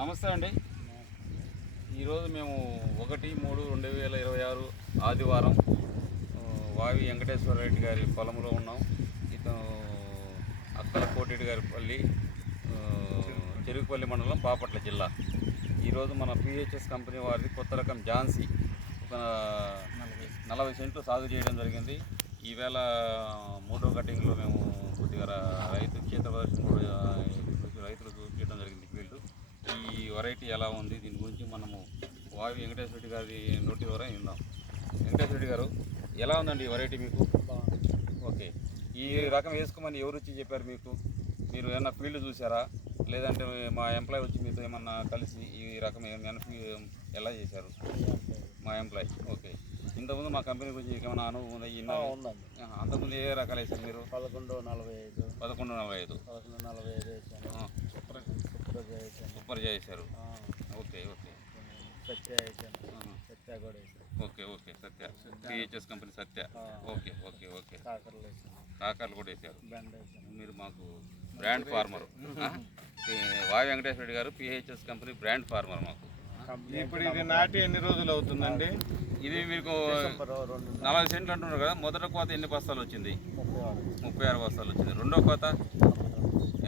నమస్తే అండి. ఈరోజు మేము 1/3/2026 ఆదివారం వావి వెంకటేశ్వర రెడ్డి గారి పొలంలో ఉన్నాం. ఇతను అక్కల కోటిరెడ్డి గారి పల్లి చెరుకుపల్లి మండలం బాపట్ల జిల్లా. ఈరోజు మన పిహెచ్ఎస్ కంపెనీ వారిది కొత్త రకం ఝాన్సీ ఒక 40 సెంట్లు సాగు చేయడం జరిగింది. ఈవేళ మూడో కటింగ్లో మేము కొద్దిగా రైతు క్షేత్ర ప్రదర్శన కూడా రైతులు చూపించడం జరిగింది ఫీల్డ్. ఈ వెరైటీ ఎలా ఉంది, దీని గురించి మనము వావి వెంకటేశ్వర రెడ్డి గారి నోటి ద్వారా విందాం. వెంకటేశ్వర రెడ్డి గారు, ఎలా ఉందండి ఈ వెరైటీ మీకు? ఓకే, ఈ రకం వేసుకోమని ఎవరు వచ్చి చెప్పారు మీకు? మీరు ఏమన్నా ఫీల్డ్ చూసారా, లేదంటే మా ఎంప్లాయ్ వచ్చి మీతో ఏమన్నా కలిసి ఈ రకం ఎలా చేశారు? మా ఎంప్లాయ్. ఓకే, ఇంతకుముందు మా కంపెనీ గురించి ఏమైనా అనుభవం ఉందా? అంతకుముందు ఏ రకాలు వేసారు మీరు? 1145 సూపర్ చేశారు. ఓకే ఓకే ఓకే ఓకే సత్య పిహెచ్ఎస్ కంపెనీ సత్య. ఓకే ఓకే ఓకే కాకర్లు కూడా వేశారు. మీరు మాకు బ్రాండ్ ఫార్మర్. వావి వెంకటేశ్వర రెడ్డి గారు పిహెచ్ఎస్ కంపెనీ బ్రాండ్ ఫార్మర్ మాకు. ఇప్పుడు ఇది నాటి ఎన్ని రోజులు అవుతుందండి? ఇది మీకు 40 సెంట్లు అంటున్నారు కదా. మొదట కోత ఎన్ని బస్తాలు వచ్చింది? 36 బస్తాలు వచ్చింది. రెండో కోత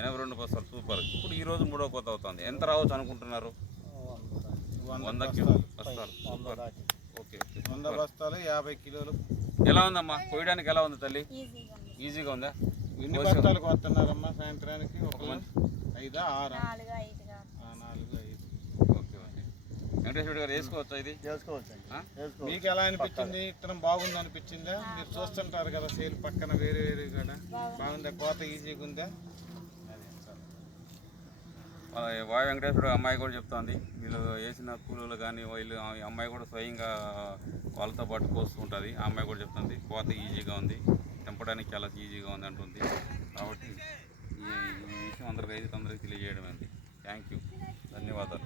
82 బస్తాలు. సూపర్. ఇప్పుడు ఈరోజు మూడో కోత అవుతుంది. ఎంత రావచ్చు అనుకుంటున్నారు? 100 బస్తాలు. సూపర్. ఓకే, 100 బస్తాలు 50 కిలోలు. ఎలా ఉందమ్మా కోయడానికి? ఎలా ఉంది తల్లి? ఈజీగా ఉందా? ఎన్ని బస్తాలు కొడుతున్నారమ్మా సాయంత్రానికి? 5, 6, 4, 5. Okay okay. వెంకటేశ్వర గారు వేసుకోవచ్చా? ఇది చేసుకోవచ్చు. మీకు ఎలా అనిపించింది? ఇత్తనం బాగుంది అనిపించిందా? మీరు చూస్తుంటారు కదా సేల్ పక్కన వేరే వేరే కూడా బాగుందా? కోత ఈజీగా ఉందా? వావి వెంకటేశ్వర అమ్మాయి కూడా చెప్తోంది, వీళ్ళు వేసిన కూలీలు కానీ వీళ్ళు అమ్మాయి కూడా స్వయంగా వాళ్ళతో పాటు కోస్తూ ఉంటుంది. ఆ అమ్మాయి కూడా చెప్తుంది కోత ఈజీగా ఉంది, తెంపడానికి చాలా ఈజీగా ఉంది అంటుంది. కాబట్టి ఈ విషయం అందరికీ తెలియజేయడం అయింది. థ్యాంక్ యూ, ధన్యవాదాలు.